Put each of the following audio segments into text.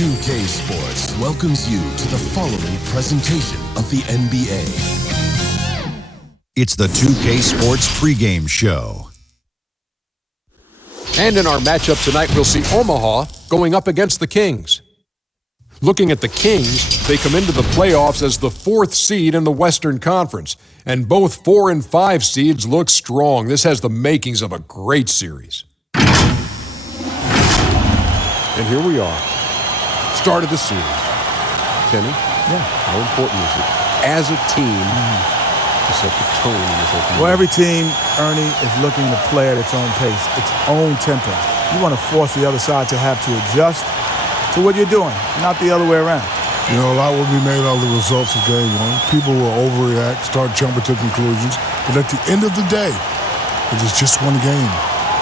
2K Sports welcomes you to the following presentation of the NBA. It's the 2K Sports pregame show. And in our matchup tonight, we'll see Omaha going up against the Kings. Looking at the Kings, they come into the playoffs as the 4th seed in the Western Conference. And both 4 and 5 seeds look strong. This has the makings of a great series. And here we are. Start of the series. Kenny? Yeah. How important is it as a team to set the tone in this opening? Well, every team, Ernie, is looking to play at its own pace, its own tempo. You want to force the other side to have to adjust to what you're doing, not the other way around. You know, a lot will be made out of the results of game one. People will overreact, start jumping to conclusions. But at the end of the day, it is just one game.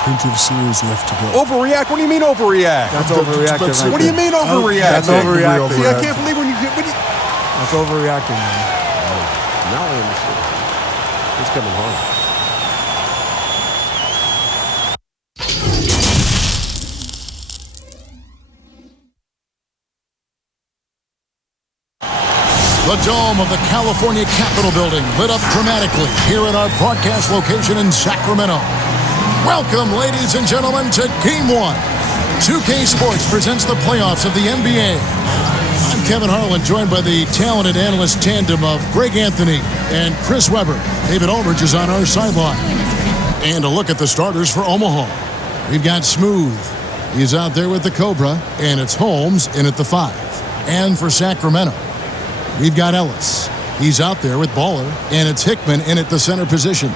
Plenty of series left to go. Overreact? What do you mean overreact? That's overreacting. Right What do you mean overreact? That's overreacting. See, I can't believe when you get... That's overreacting, man. Now I understand. It's coming hard. The dome of the California Capitol Building lit up dramatically here at our broadcast location in Sacramento. Welcome, ladies and gentlemen, to Game 1. 2K Sports presents the playoffs of the NBA. I'm Kevin Harlan, joined by the talented analyst tandem of Greg Anthony and Chris Webber. David Aldridge is on our sideline. And a look at the starters for Omaha. We've got Smooth. He's out there with the Cobra, and it's Holmes in at the 5. And for Sacramento, we've got Ellis. He's out there with Baller, and it's Hickman in at the center position.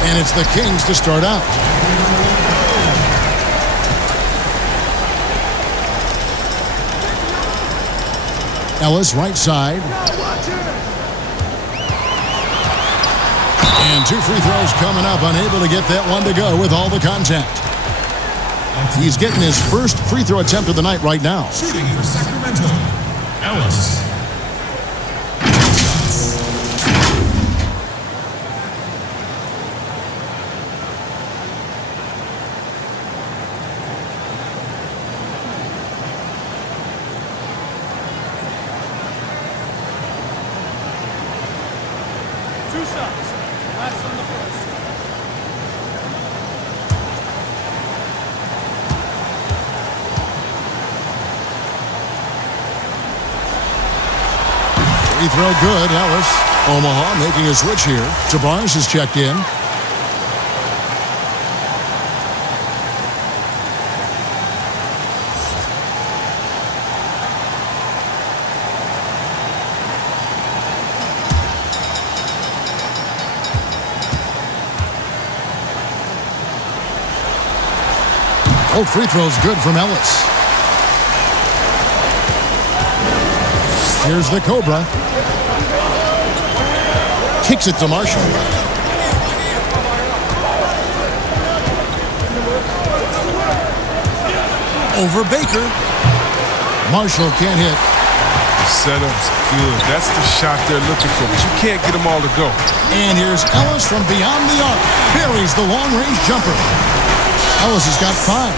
And it's the Kings to start out. Ellis, right side. And 2 free throws coming up, unable to get that one to go with all the contact. He's getting his first free throw attempt of the night right now. Shooting for Sacramento, Ellis. Free throw good, Ellis. Omaha making a switch here. Tobias has checked in. Both free throws good from Ellis. Here's the Cobra. Kicks it to Marshall. Over Baker. Marshall can't hit. The setup's good. That's the shot they're looking for, but you can't get them all to go. And here's Ellis from beyond the arc. Buries the long-range jumper. Ellis has got 5.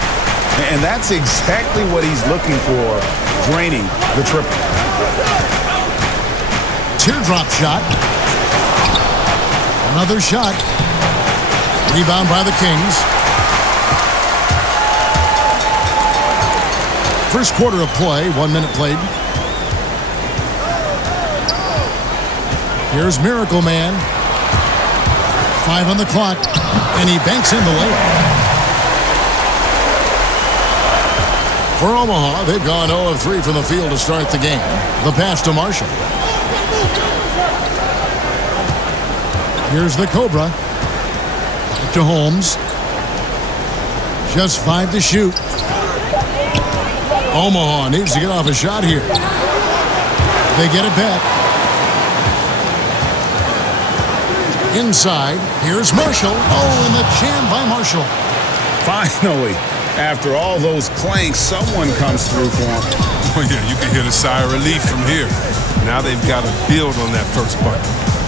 And that's exactly what he's looking for, draining the triple. Teardrop shot. Another shot. Rebound by the Kings. First quarter of play, 1 minute played. Here's Miracle Man. 5 on the clock, and he banks in the layup. For Omaha, they've gone 0 of 3 from the field to start the game. The pass to Marshall. Here's the Cobra. To Holmes. Just 5 to shoot. Omaha needs to get off a shot here. They get it back. Inside. Here's Marshall. Oh, and the jam by Marshall. Finally, After all those clanks, someone comes through for him. Oh, yeah, you can hear the sigh of relief from here. Now they've got to build on that first bucket.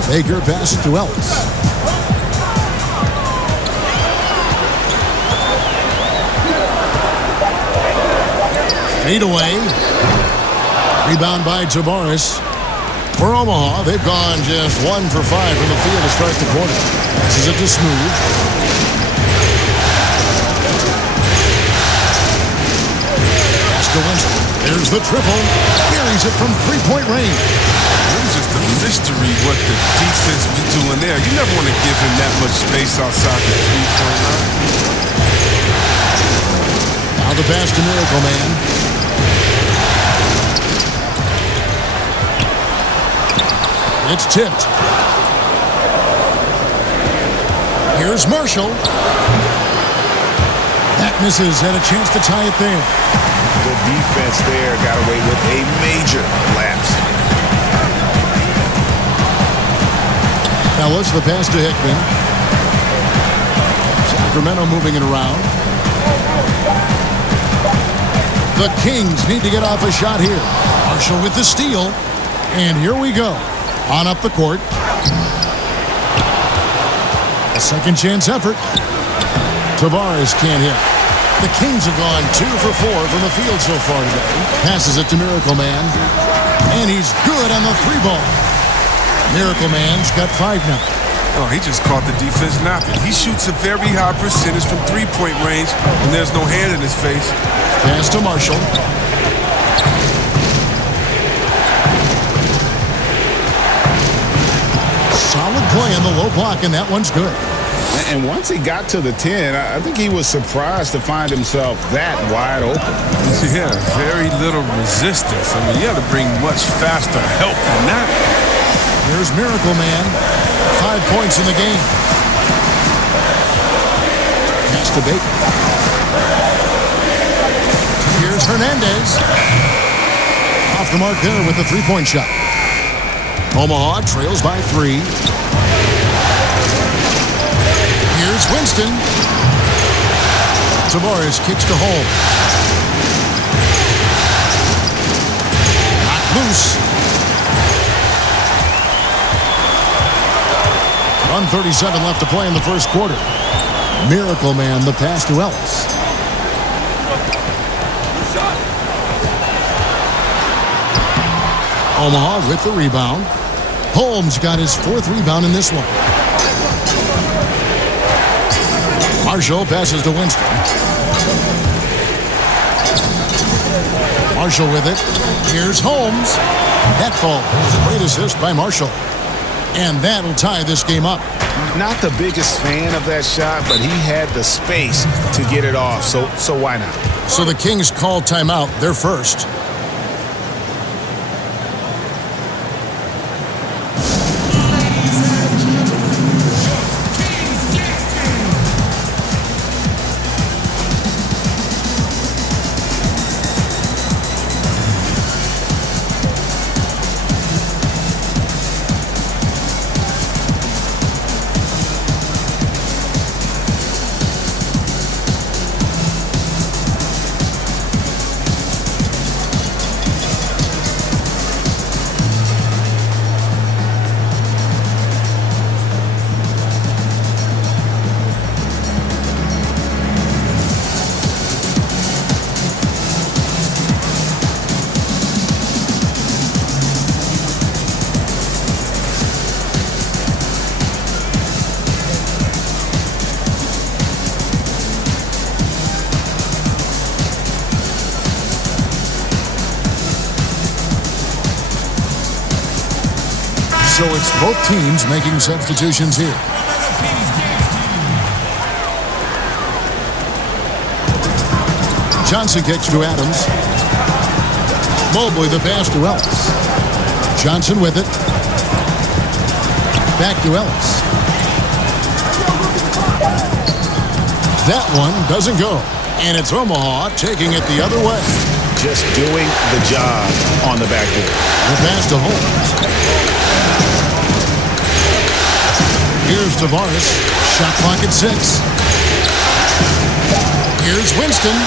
Baker passes to Ellis. Fade away. Rebound by Tavares. For Omaha, they've gone just 1 for 5 from the field to start the quarter. Passes it to Smooth. Pass to Winston. There's the triple. Buries it from three-point range. It was just a mystery what the defense was doing there. You never want to give him that much space outside the three-point line. Now the pass to Miracle Man. It's tipped. Here's Marshall. That misses, and a chance to tie it there. The defense there got away with a major lapse. Ellis, the pass to Hickman. Sacramento moving it around. The Kings need to get off a shot here. Marshall with the steal. And here we go. On up the court. A second chance effort. Tavares can't hit. The Kings have gone 2 for 4 from the field so far today. Passes it to Miracle Man. And he's good on the three ball. Miracle Man's got 5 now. Oh, he just caught the defense napping. He shoots a very high percentage from three-point range, and there's no hand in his face. Pass to Marshall. Solid play on the low block, and that one's good. And once he got to the 10, I think he was surprised to find himself that wide open. Yeah, very little resistance. I mean, you have to bring much faster help than that. Here's Miracle Man. 5 points in the game. Pass to Baker. Here's Hernandez. Off the mark there with the three-point shot. Omaha trails by 3. Here's Winston. Tavares kicks to home. Knocked loose. 1:37 left to play in the first quarter. Miracle Man, the pass to Ellis. Omaha with the rebound. Holmes got his 4th rebound in this one. Marshall passes to Winston. Marshall with it. Here's Holmes. That ball. Great assist by Marshall. And that'll tie this game up. Not the biggest fan of that shot, but he had the space to get it off, so why not? So the Kings call timeout. They're first. So it's both teams making substitutions here. Johnson kicks to Adams. Mobley the pass to Ellis. Johnson with it. Back to Ellis. That one doesn't go. And it's Omaha taking it the other way. Just doing the job on the backboard. The pass to Holmes. Here's Tavares. Shot clock at 6. Here's Winston.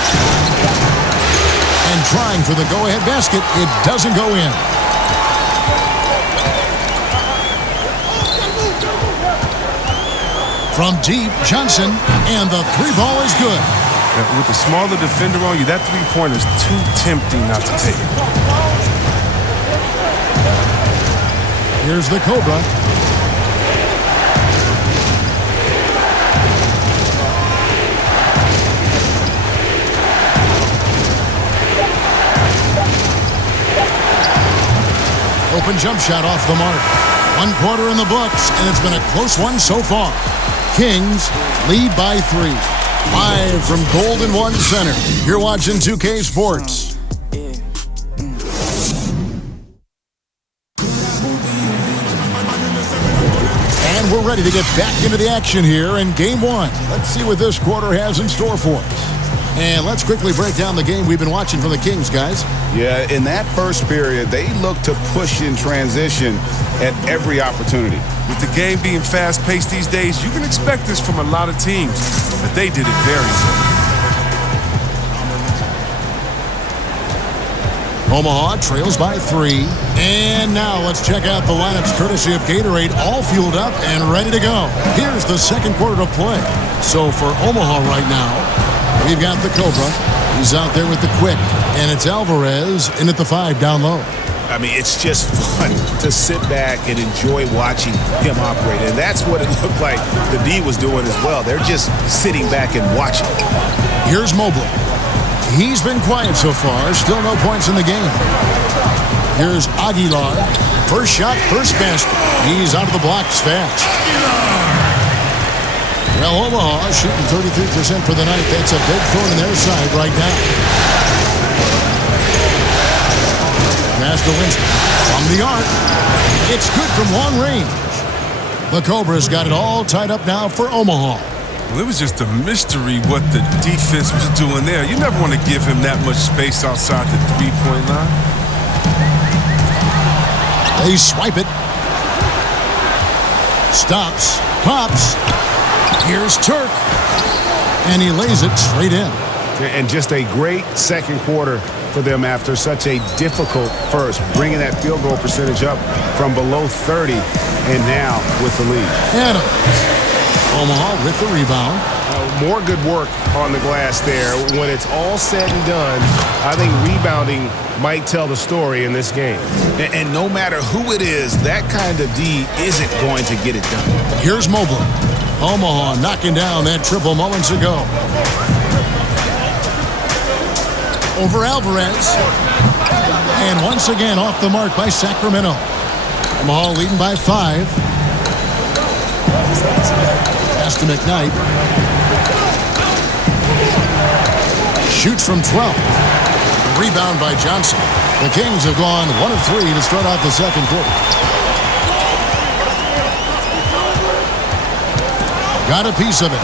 And trying for the go-ahead basket. It doesn't go in. From deep, Johnson. And the three ball is good. With the smaller defender on you, that three-pointer is too tempting not to take. Here's the Cobra. Open jump shot off the mark. 1 quarter in the books, and it's been a close one so far. Kings lead by 3. Live from Golden One Center. You're watching 2K Sports. And we're ready to get back into the action here in Game 1. Let's see what this quarter has in store for us. And let's quickly break down the game we've been watching from the Kings, guys. Yeah, in that first period, they looked to push in transition at every opportunity. With the game being fast-paced these days, you can expect this from a lot of teams, but they did it very well. Omaha trails by 3. And now let's check out the lineups courtesy of Gatorade, all fueled up and ready to go. Here's the second quarter of play. So for Omaha right now, we've got the Cobra. He's out there with the quick. And it's Alvarez in at the 5 down low. I mean, it's just fun to sit back and enjoy watching him operate. And that's what it looked like the D was doing as well. They're just sitting back and watching. Here's Mobley. He's been quiet so far. Still no points in the game. Here's Aguilar. First shot, first basket. He's out of the blocks fast. Well, Omaha shooting 33% for the night. That's a big thorn in their side right now. Pass to Winston. From the arc. It's good from long range. The Cobra's got it all tied up now for Omaha. Well, it was just a mystery what the defense was doing there. You never want to give him that much space outside the three-point line. They swipe it. Stops. Pops. Here's Turk. And he lays it straight in. And just a great second quarter for them after such a difficult first, bringing that field goal percentage up from below 30 and now with the lead. Adams. Omaha with the rebound. More good work on the glass there. When it's all said and done, I think rebounding might tell the story in this game. And no matter who it is, that kind of D isn't going to get it done. Here's Mobley. Omaha knocking down that triple moments ago. Over Alvarez. And once again off the mark by Sacramento. Omaha leading by 5. Pass to McKnight. Shoots from 12. Rebound by Johnson. The Kings have gone 1 of 3 to start out the second quarter. Got a piece of it.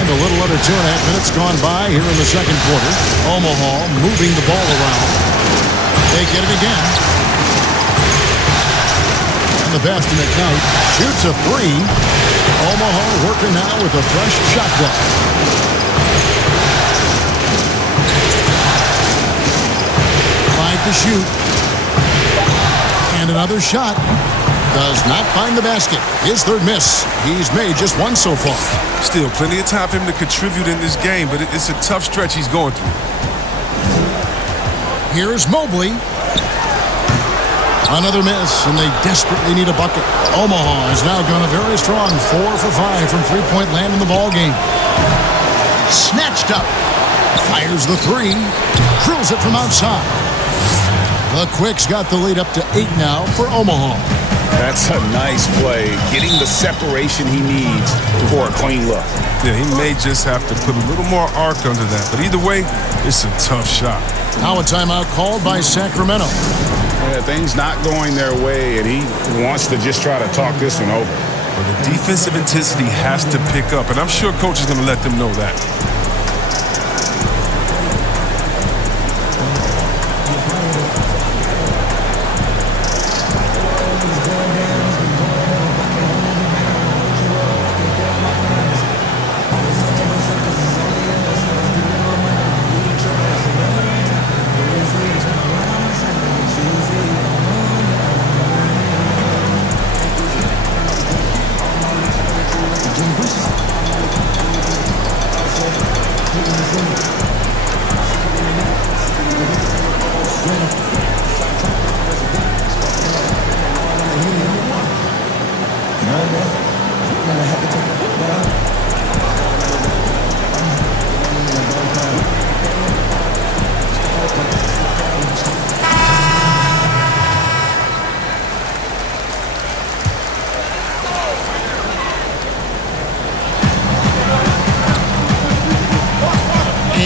And a little under 2.5 minutes gone by here in the second quarter. Omaha moving the ball around. They get it again. And the pass to McKnight. Shoots a 3. Omaha working now with a fresh shot clock. 5 to shoot. And another shot. Does not find the basket. His third miss. He's made just 1 so far. Still plenty of time for him to contribute in this game, but it's a tough stretch he's going through. Here's Mobley. Another miss, and they desperately need a bucket. Omaha has now gone a very strong 4 for 5 from three-point land in the ballgame. Snatched up. Fires the 3. Drills it from outside. The Quicks got the lead up to 8 now for Omaha. That's a nice play. Getting the separation he needs for a clean look. Yeah, he may just have to put a little more arc under that. But either way, it's a tough shot. Now a timeout called by Sacramento. Yeah, things not going their way, and he wants to just try to talk this one over. Well, the defensive intensity has to pick up, and I'm sure coach is going to let them know that.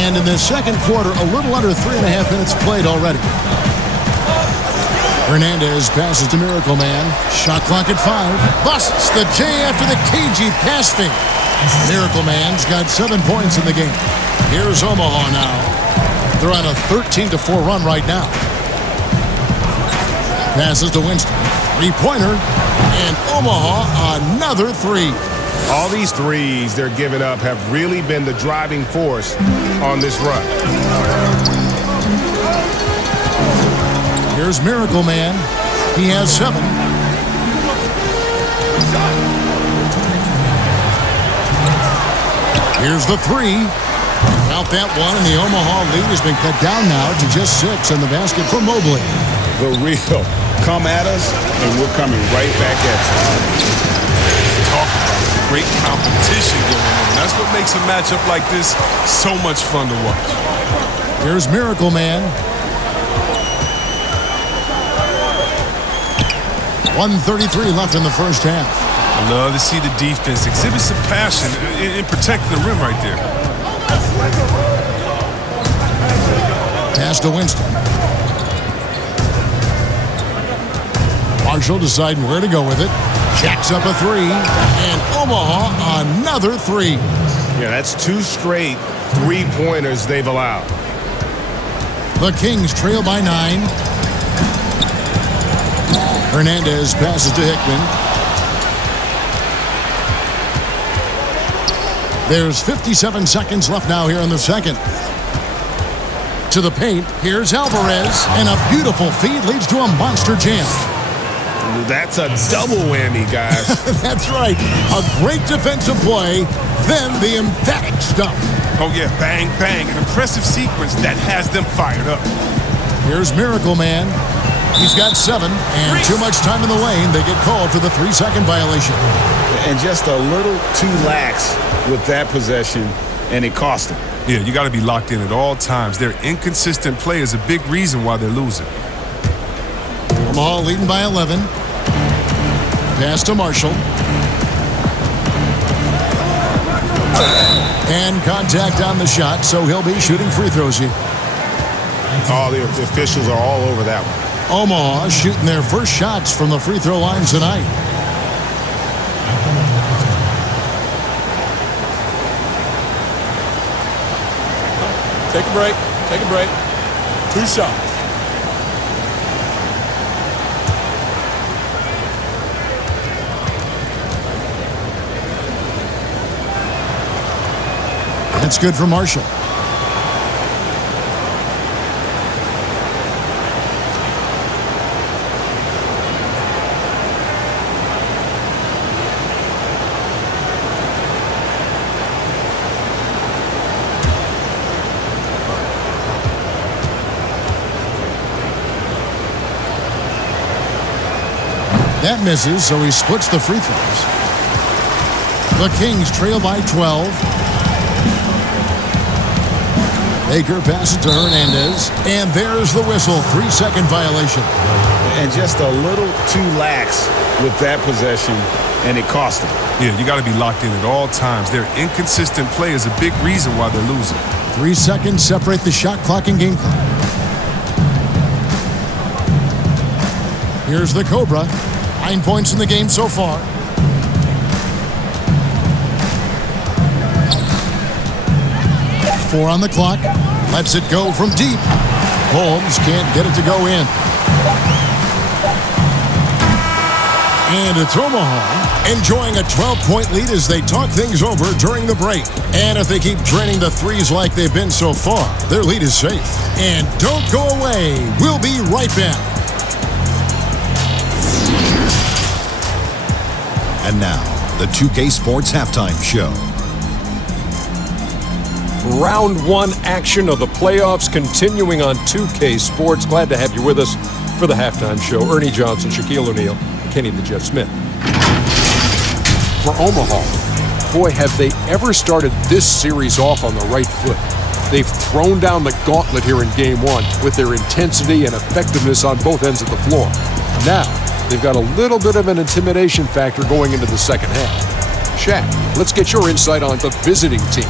And in the second quarter, a little under 3.5 minutes played already. Hernandez passes to Miracle Man. Shot clock at 5. Busts the J after the cagey pass fake. Miracle Man's got 7 points in the game. Here's Omaha now. They're on a 13-4 run right now. Passes to Winston. Three-pointer. And Omaha, another three. All these threes they're giving up have really been the driving force on this run. Here's Miracle Man. He has 7. Here's the 3. Out that one, and the Omaha lead has been cut down now to just 6 in the basket for Mobley. The real. Come at us, and we're coming right back at you. Talk about the great competition going on. That's what makes a matchup like this so much fun to watch. Here's Miracle Man. 1:33 left in the first half. I love to see the defense exhibit some passion in protecting the rim right there. Pass to Winston. Marshall deciding where to go with it. Jacks up a 3. And Omaha, another 3. Yeah, that's 2 straight three-pointers they've allowed. The Kings trail by 9. Hernandez passes to Hickman. There's 57 seconds left now here in the second. To the paint, here's Alvarez, and a beautiful feed leads to a monster jam. That's a double whammy, guys. That's right. A great defensive play, then the emphatic stuff. Oh, yeah, bang, bang. An impressive sequence that has them fired up. Here's Miracle Man. He's got 7, and too much time in the lane. They get called for the 3-second violation. And just a little too lax with that possession, and it cost them. Yeah, you got to be locked in at all times. Their inconsistent play is a big reason why they're losing. Omaha leading by 11. Pass to Marshall. And contact on the shot, so he'll be shooting free throws here. Oh, the officials are all over that one. Omaha shooting their first shots from the free throw line tonight. Take a break. Take a break. 2 shots. That's good for Marshall. That misses, so he splits the free throws. The Kings trail by 12. Baker passes to Hernandez, and there's the whistle. 3-second violation. And just a little too lax with that possession, and it cost them. Yeah, you got to be locked in at all times. Their inconsistent play is a big reason why they're losing. 3 seconds separate the shot clock and game clock. Here's the Cobra. 9 points in the game so far. Four on the clock. Lets it go from deep. Holmes can't get it to go in. And it's Omaha enjoying a 12-point lead as they talk things over during the break. And if they keep draining the threes like they've been so far, their lead is safe. And don't go away. We'll be right back. And now, the 2K Sports Halftime Show. Round 1 action of the playoffs continuing on 2K Sports. Glad to have you with us for the halftime show. Ernie Johnson, Shaquille O'Neal, Kenny the Jet Smith. For Omaha, boy, have they ever started this series off on the right foot. They've thrown down the gauntlet here in Game 1 with their intensity and effectiveness on both ends of the floor. Now, they've got a little bit of an intimidation factor going into the second half. Shaq, let's get your insight on the visiting team.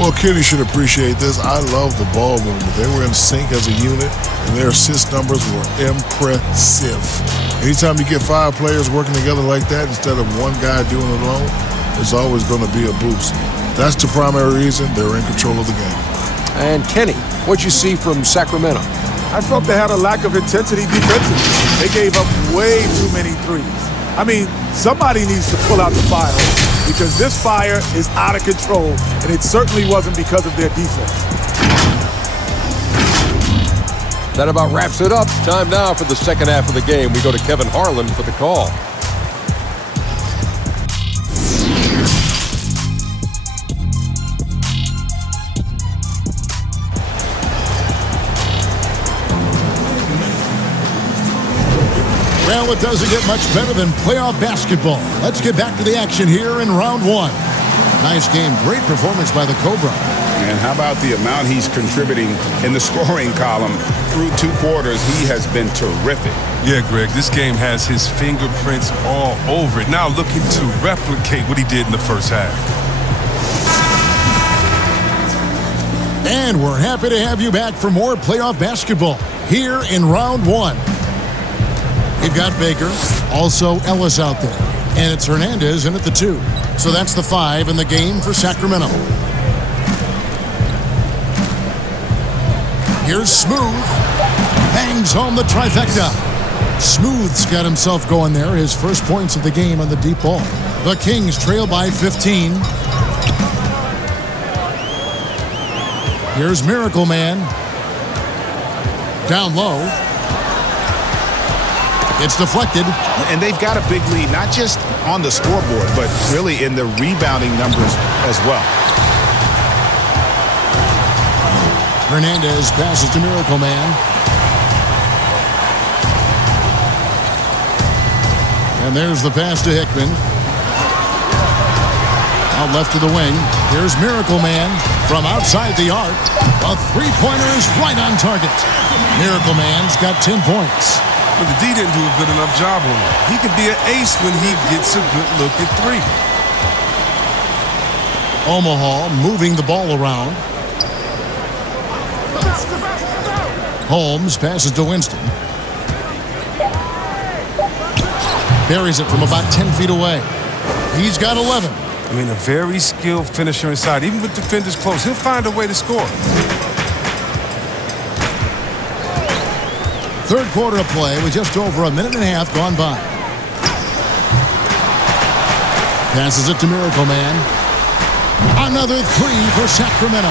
Well, Kenny should appreciate this. I love the ball movement. They were in sync as a unit, and their assist numbers were impressive. Anytime you get 5 players working together like that instead of one guy doing it alone, there's always going to be a boost. That's the primary reason they're in control of the game. And Kenny, what'd you see from Sacramento? I felt they had a lack of intensity defensively. They gave up way too many threes. I mean, somebody needs to pull out the fire because this fire is out of control, and it certainly wasn't because of their defense. That about wraps it up. Time now for the second half of the game. We go to Kevin Harlan for the call. Well, it doesn't get much better than playoff basketball. Let's get back to the action here in round 1. Nice game. Great performance by the Cobra. And how about the amount he's contributing in the scoring column through 2 quarters? He has been terrific. Yeah, Greg, this game has his fingerprints all over it. Now looking to replicate what he did in the first half. And we're happy to have you back for more playoff basketball here in round 1. We've got Baker, also Ellis out there, and it's Hernandez in at the 2. So that's the 5 in the game for Sacramento. Here's Smooth. Bangs home the trifecta. Smooth's got himself going there. His first points of the game on the deep ball. The Kings trail by 15. Here's Miracle Man. Down low. It's deflected. And they've got a big lead, not just on the scoreboard, but really in the rebounding numbers as well. Hernandez passes to Miracle Man. And there's the pass to Hickman. Out left to the wing. Here's Miracle Man from outside the arc. A three-pointer is right on target. Miracle Man's got 10 points. But the D didn't do a good enough job on him. He could be an ace when he gets a good look at 3. Omaha moving the ball around. Holmes passes to Winston. Buries it from about 10 feet away. He's got 11. I mean, a very skilled finisher inside. Even with defenders close, he'll find a way to score. Third quarter of play with just over a minute and a half gone by. Passes it to Miracle Man. Another 3 for Sacramento.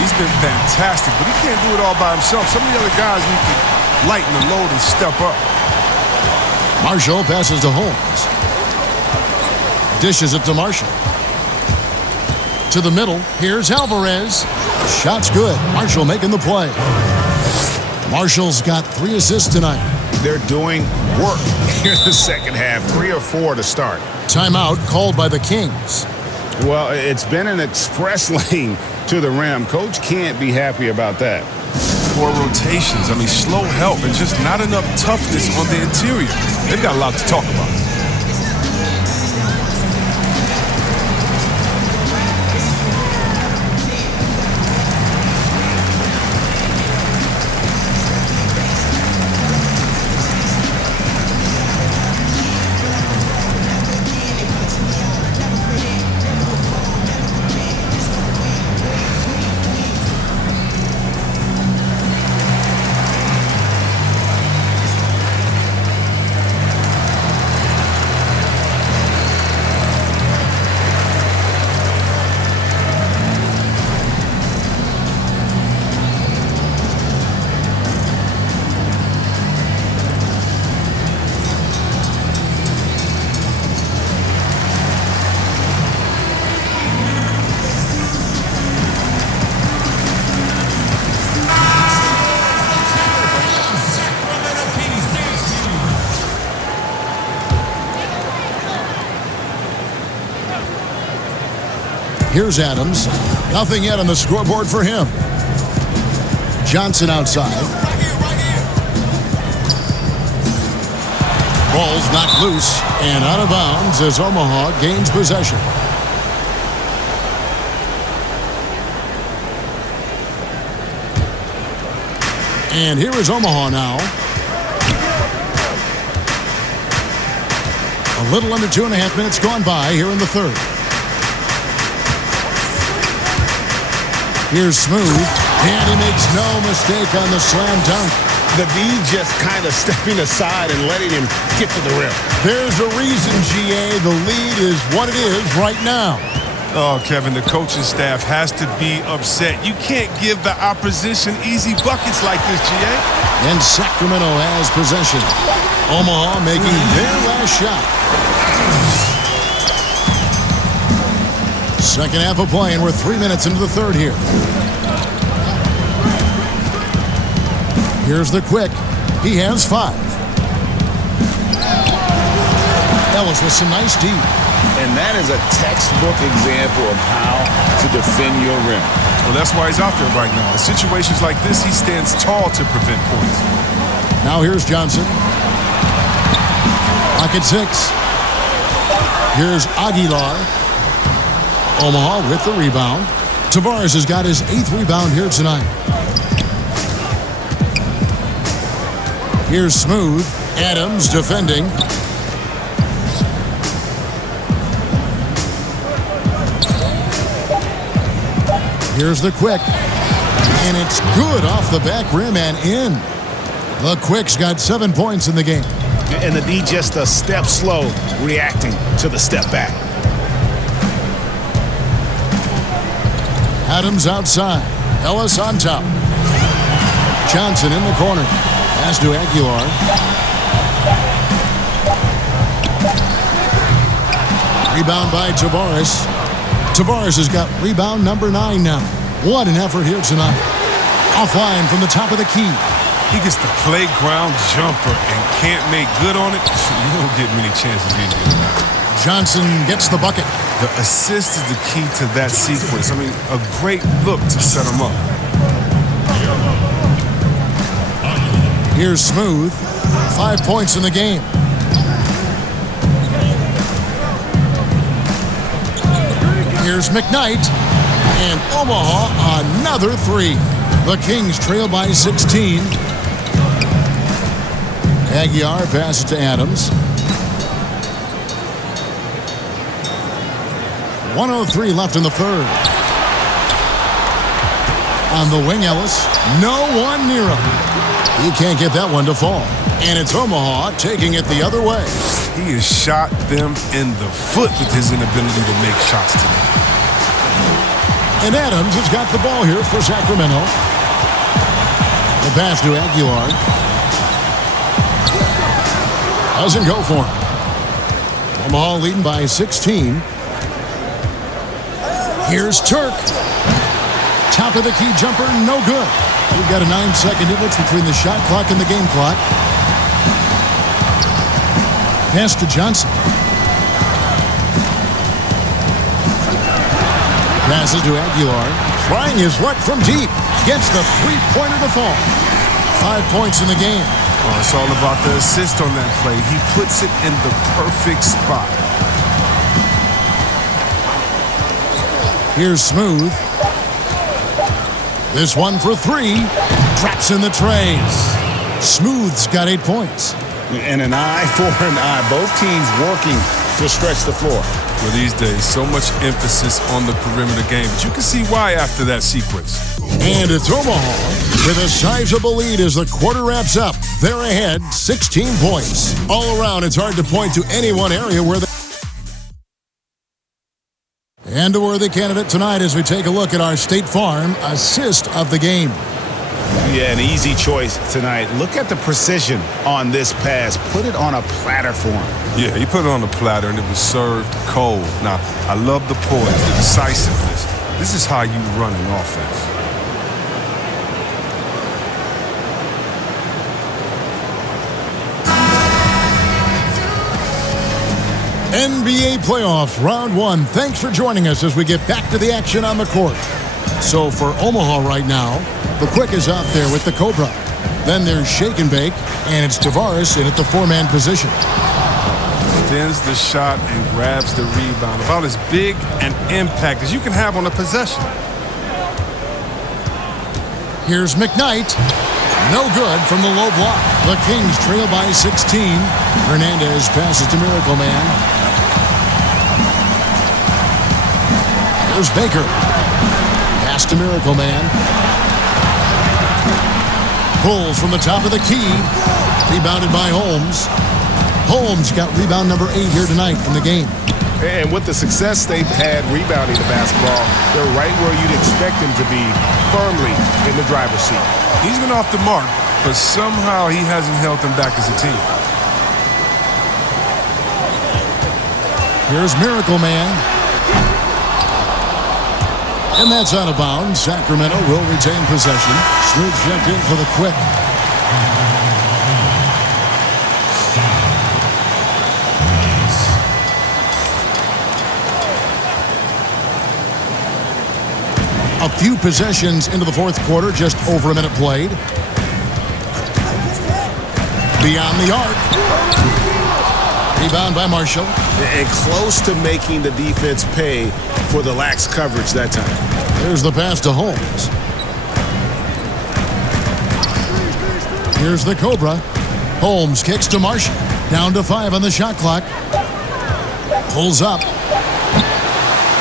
He's been fantastic, but he can't do it all by himself. Some of the other guys need to lighten the load and step up. Marshall passes to Holmes. Dishes it to Marshall. To the middle. Here's Alvarez. Shot's good. Marshall making the play. Marshall's got 3 assists tonight. They're doing work here in the second half. 3 or 4 to start. Timeout called by the Kings. Well, it's been an express lane to the rim. Coach can't be happy about that. Poor rotations. I mean, slow help and just not enough toughness on the interior. They've got a lot to talk about. Here's Adams. Nothing yet on the scoreboard for him. Johnson outside. Ball's knocked loose and out of bounds as Omaha gains possession. And here is Omaha now. A little under 2.5 minutes gone by here in the third. Here's Smooth, and he makes no mistake on the slam dunk. The D just kind of stepping aside and letting him get to the rim. There's a reason, GA, the lead is what it is right now. Oh, Kevin, the coaching staff has to be upset. You can't give the opposition easy buckets like this, GA. And Sacramento has possession. Omaha making their last shot. Second half of play, and we're 3 minutes into the third here. Here's the quick. He has 5. Ellis with some nice D. And that is a textbook example of how to defend your rim. Well, that's why he's out there right now. In situations like this, he stands tall to prevent points. Now here's Johnson. Pocket 6. Here's Aguilar. Omaha with the rebound. Tavares has got his 8th rebound here tonight. Here's Smooth. Adams defending. Here's the quick. And it's good off the back rim and in. The quick's got 7 points in the game. And the D just a step slow reacting to the step back. Adams outside. Ellis on top. Johnson in the corner. Pass to Aguilar. Rebound by Tavares. Tavares has got rebound number 9 now. What an effort here tonight. Offline from the top of the key. He gets the playground jumper and can't make good on it. You don't get many chances easy than that. Johnson gets the bucket. The assist is the key to that sequence. I mean, a great look to set him up. Here's Smooth. 5 points in the game. Here's McKnight. And Omaha, another 3. The Kings trail by 16. Aguilar passes to Adams. 1:03 left in the third. On the wing, Ellis. No one near him. He can't get that one to fall. And it's Omaha taking it the other way. He has shot them in the foot with his inability to make shots today. And Adams has got the ball here for Sacramento. The pass to Aguilar. Doesn't go for him. Omaha leading by 16. Here's Turk. Top of the key jumper, no good. We've got a 9-second difference between the shot clock and the game clock. Pass to Johnson. Passes to Aguilar. Trying his luck from deep. Gets the three-pointer to fall. 5 points in the game. Oh, it's all about the assist on that play. He puts it in the perfect spot. Here's Smooth. This one for 3. Traps in the trays. Smooth's got 8 points. And an eye for an eye. Both teams working to stretch the floor. Well, these days, so much emphasis on the perimeter game. But you can see why after that sequence. And it's Omaha with a sizable lead as the quarter wraps up. They're ahead, 16 points. All around, it's hard to point to any one area where they... And a worthy candidate tonight as we take a look at our State Farm assist of the game. Yeah, an easy choice tonight. Look at the precision on this pass. Put it on a platter for him. Yeah, he put it on a platter and it was served cold. Now, I love the poise, the decisiveness. This is how you run an offense. NBA playoffs, round 1. Thanks for joining us as we get back to the action on the court. So for Omaha right now, the Quick is out there with the Cobra. Then there's Shake and Bake, and it's Tavares in at the four-man position. Extends the shot and grabs the rebound. About as big an impact as you can have on a possession. Here's McKnight. No good from the low block. The Kings trail by 16. Hernandez passes to Miracle Man. Here's Baker. Pass to Miracle Man. Pulls from the top of the key. Rebounded by Holmes. Holmes got rebound number 8 here tonight in the game. And with the success they've had rebounding the basketball, they're right where you'd expect them to be, firmly in the driver's seat. He's been off the mark, but somehow he hasn't held them back as a team. Here's Miracle Man. And that's out of bounds. Sacramento will retain possession. Smooth checked in for the quick. A few possessions into the fourth quarter, just over a minute played. Beyond the arc. Rebound by Marshall. And close to making the defense pay for the lax coverage that time. There's the pass to Holmes. Here's the Cobra. Holmes kicks to Marshall. Down to 5 on the shot clock. Pulls up.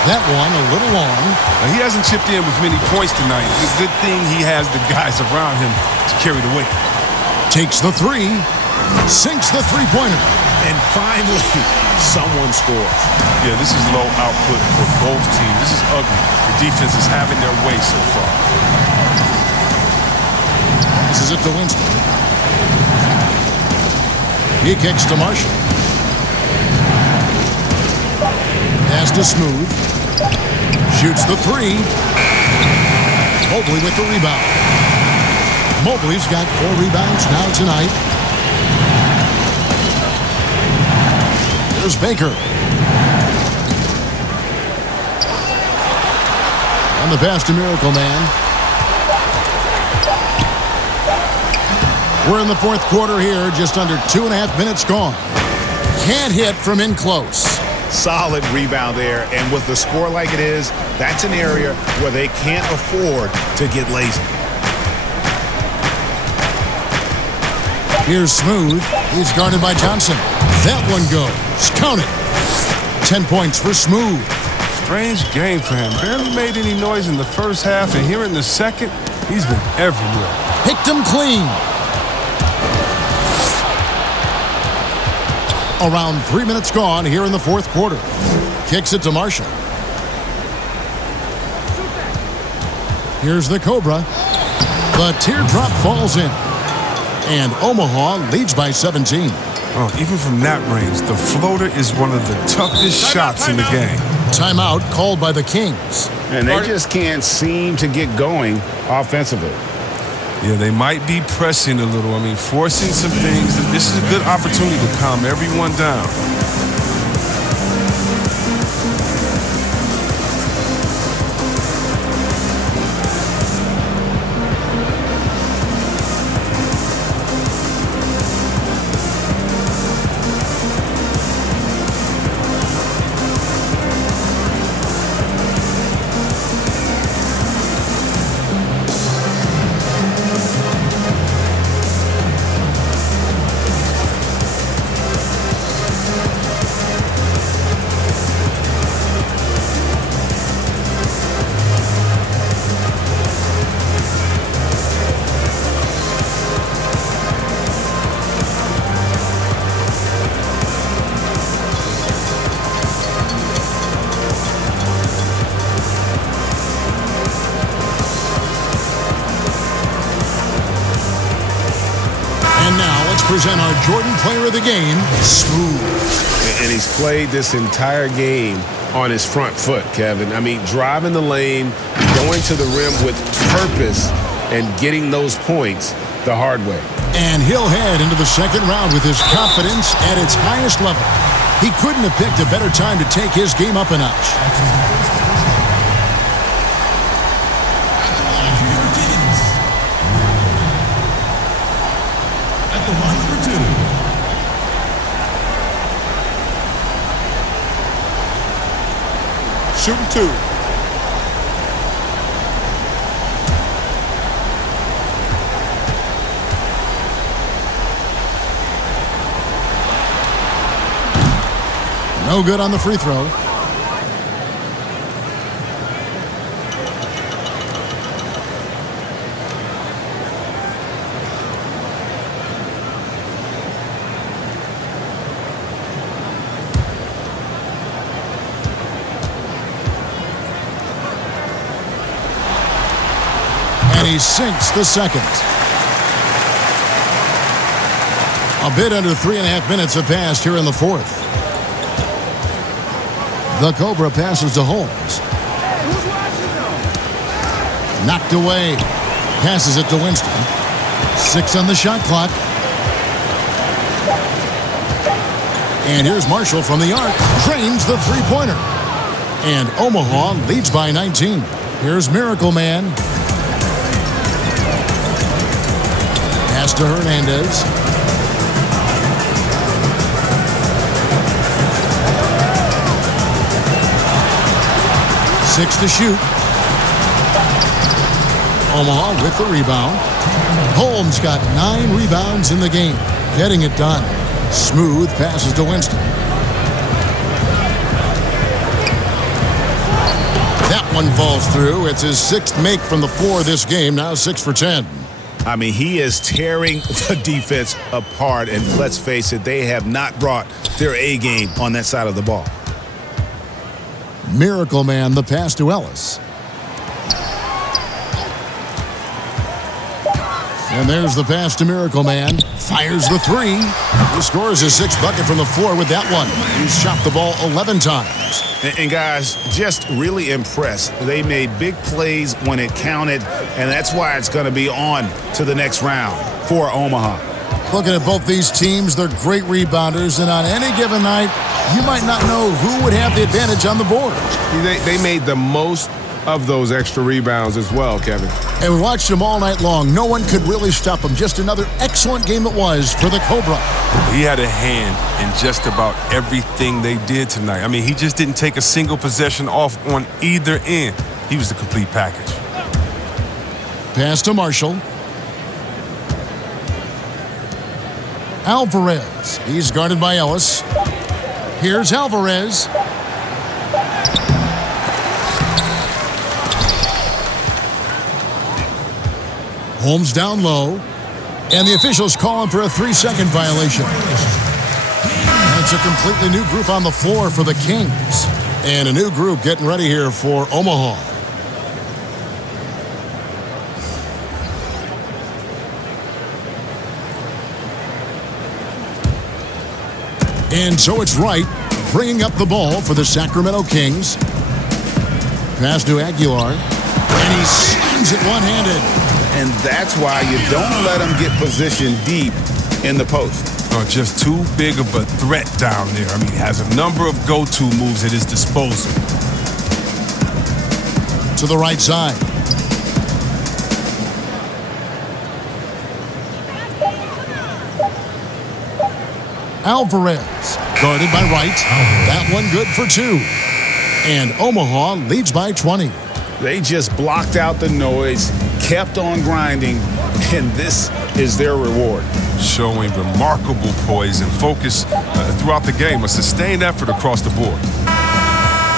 That one a little long. Now, he hasn't chipped in with many points tonight. It's a good thing he has the guys around him to carry the weight. Takes the three. Sinks the three-pointer. And finally, someone scores. Yeah, this is low output for both teams. This is ugly. The defense is having their way so far. This is it to Winston. He kicks to Marshall. Pass to Smooth. Shoots the three. Mobley with the rebound. Mobley's got 4 rebounds now tonight. There's Baker. And the pass to Miracle Man. We're in the fourth quarter here, just under 2.5 minutes gone. Can't hit from in close. Solid rebound there, and with the score like it is, that's an area where they can't afford to get lazy. Here's Smooth. He's guarded by Johnson. That one goes. Count it. 10 points for Smooth. Strange game for him. Barely made any noise in the first half, and here in the second, he's been everywhere. Picked him clean. Around 3 minutes gone here in the fourth quarter. Kicks it to Marshall. Here's the Cobra. The teardrop falls in. And Omaha leads by 17. Oh, even from that range, the floater is one of the toughest shots in the game. Timeout called by the Kings. And they just can't seem to get going offensively. Yeah, they might be pressing a little. I mean, forcing some things. This is a good opportunity to calm everyone down. Present our Jordan Player of the Game, Smooth. And he's played this entire game on his front foot, Kevin. I mean, driving the lane, going to the rim with purpose, and getting those points the hard way. And he'll head into the second round with his confidence at its highest level. He couldn't have picked a better time to take his game up a notch. shooting 2. No good on the free throw. And he sinks the second. A bit under 3.5 minutes have passed here in the fourth. The Cobra passes to Holmes. Knocked away. Passes it to Winston. 6 on the shot clock. And here's Marshall from the arc. Drains the three-pointer. And Omaha leads by 19. Here's Miracle Man. Pass to Hernandez. Six to shoot. Omaha with the rebound. Holmes got 9 rebounds in the game, getting it done. Smooth passes to Winston. That one falls through. It's his 6th make from the floor this game, now 6 for 10. I mean, he is tearing the defense apart, and let's face it, they have not brought their A game on that side of the ball. Miracle Man, the pass to Ellis. And there's the pass to Miracle Man. Fires the 3. He scores his 6th bucket from the floor with that one. He's shot the ball 11 times. And guys, just really impressed. They made big plays when it counted, and that's why it's going to be on to the next round for Omaha. Looking at both these teams, they're great rebounders, and on any given night, you might not know who would have the advantage on the board. They made the most of those extra rebounds as well, Kevin. And we watched them all night long. No one could really stop them. Just another excellent game it was for the Cobra. He had a hand in just about everything they did tonight. I mean, he just didn't take a single possession off on either end. He was the complete package. Pass to Marshall. Alvarez. He's guarded by Ellis. Here's Alvarez. Holmes down low. And the officials calling for a 3-second violation. And it's a completely new group on the floor for the Kings. And a new group getting ready here for Omaha. And so it's Wright bringing up the ball for the Sacramento Kings. Pass to Aguilar. And he slams it one-handed. And that's why you don't let him get positioned deep in the post. Just too big of a threat down there. I mean, he has a number of go-to moves at his disposal. To the right side. Alvarez, guarded by Wright. That one good for 2. And Omaha leads by 20. They just blocked out the noise, kept on grinding, and this is their reward. Showing remarkable poise and focus throughout the game, a sustained effort across the board.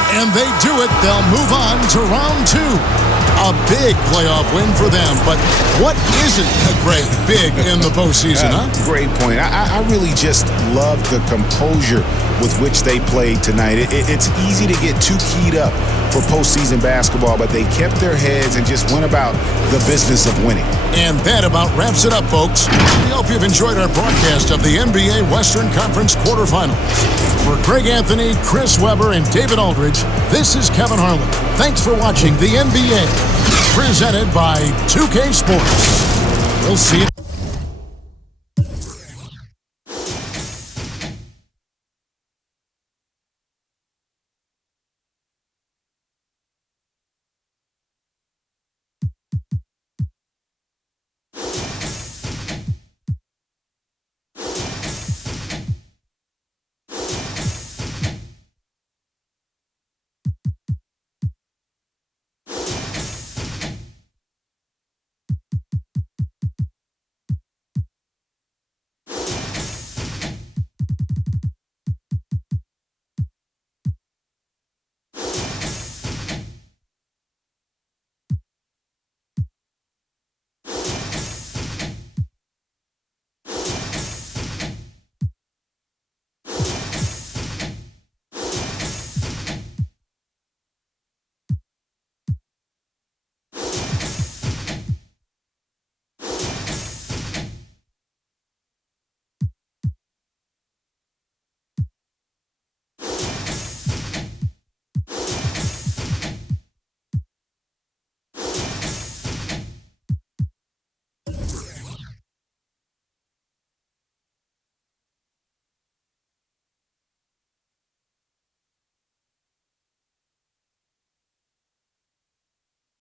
And they do it. They'll move on to round 2. A big playoff win for them. But what isn't a great big in the postseason, huh? Great point. I really just love the composure with which they played tonight. It's easy to get too keyed up for postseason basketball, but they kept their heads and just went about the business of winning. And that about wraps it up, folks. We hope you've enjoyed our broadcast of the NBA Western Conference quarterfinals. For Greg Anthony, Chris Webber, and David Aldridge, this is Kevin Harlan. Thanks for watching the NBA, presented by 2K Sports. We'll see you.